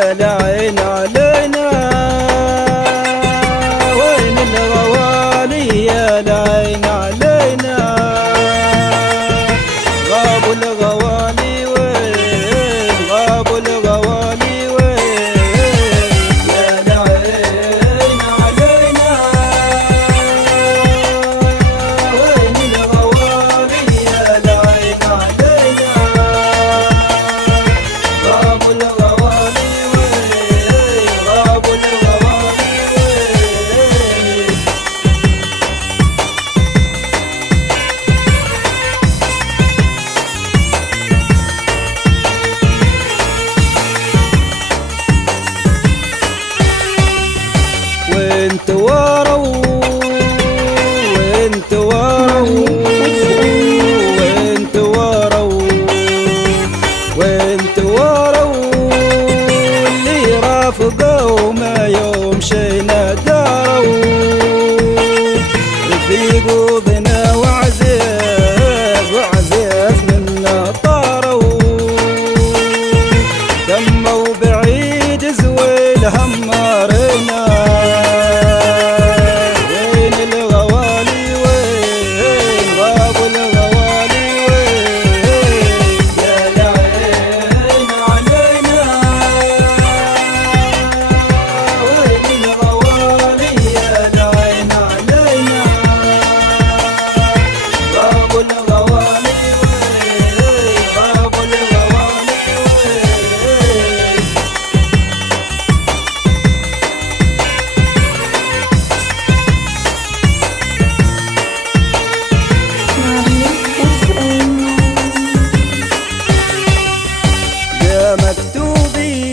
يا العين علينا، وين الغوالي يا العين علينا، غابوا الغوالي وين، غابوا الغوالي وين، يا العين علينا، وين الغوالي يا العين علينا، غابوا الغوالي وين، غابوا الغوالي وين. وانت وروا، وانت وروا، وانت وروا، وانت وروا، اللي رافقوا ما يوم شينا داروا، رفيقوا بنا وعزيز، وعزيز منا طاروا، دموا بعيد زويل همارنا، وين الغوالي وين، غابوا الغوالي وين، يا العين علينا، وين الغوالي يا العين علينا، غابوا الغوالي وين، غابوا الغوالي وين. يا مكتوبي،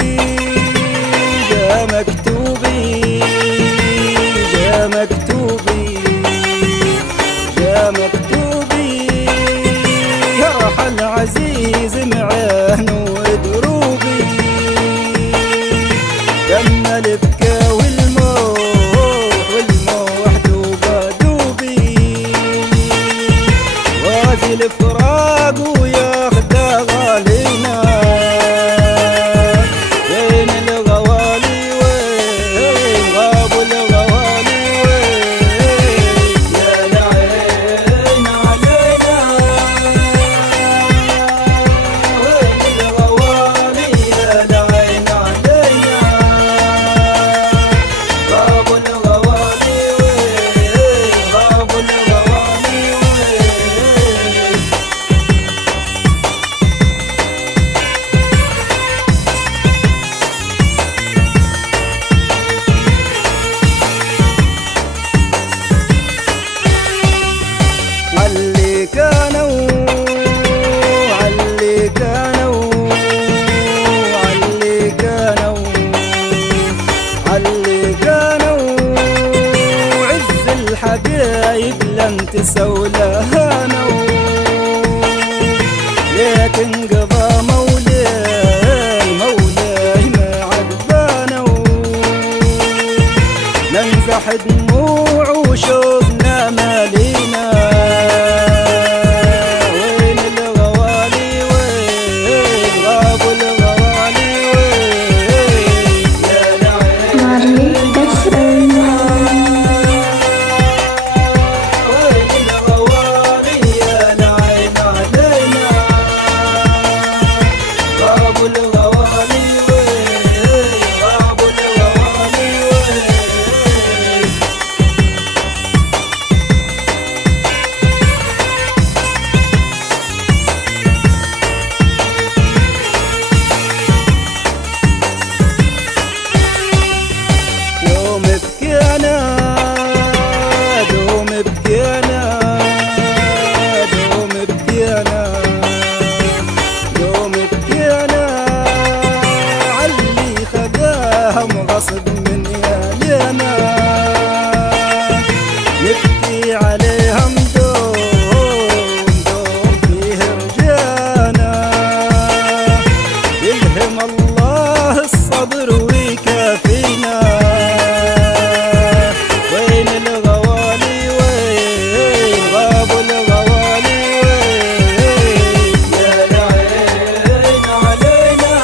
يا مكتوبي، يا مكتوبي، يا مكتوبي، يرحل عزيز معين ودروبي، دم البكا والموح، والموح دوبا دوبي، غازي الفراق وياخذ غالينا، وين الغوالي وين، غابوا الغوالي وين، يا العين علينا، وين الغوالي يا العين علينا، غابوا الغوالي وين، غابوا الغوالي وين. علي كانوا، علي كانوا، علي كانوا، علي كانوا، عز الحبايب لم تسولى هانوا، لكن قضى مولاي، مولاي ما عقبانوا، ننزح دموع وشوقنا مالينا، وين الغوالي وين، غابوا الغوالي وين، يا العين علينا، وين الغوالي يا العين علينا، غابوا الغوالي وين، غابوا الغوالي وين. يوم بكينا، دوم بكينا، دوم بكينا، دوم بكينا، علي خداهم غصب من يالينا، نبكي عليهم دوم، دوم فيه رجانا، يلهم الله الصبر ويكافينا، وين الغوالي وين، غابوا الغوالي وين، يا العين علينا،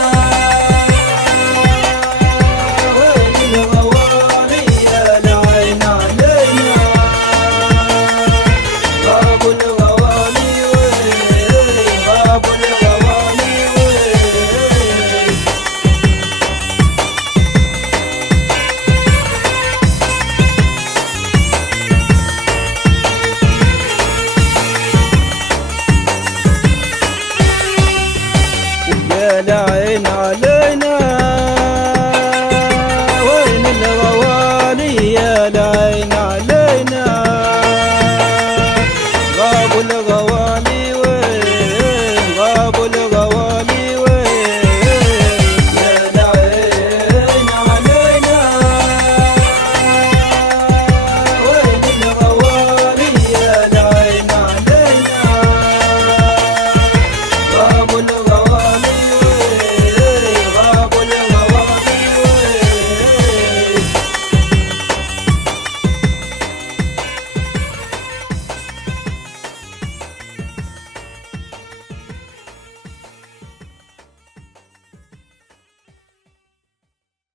يا لعين عليك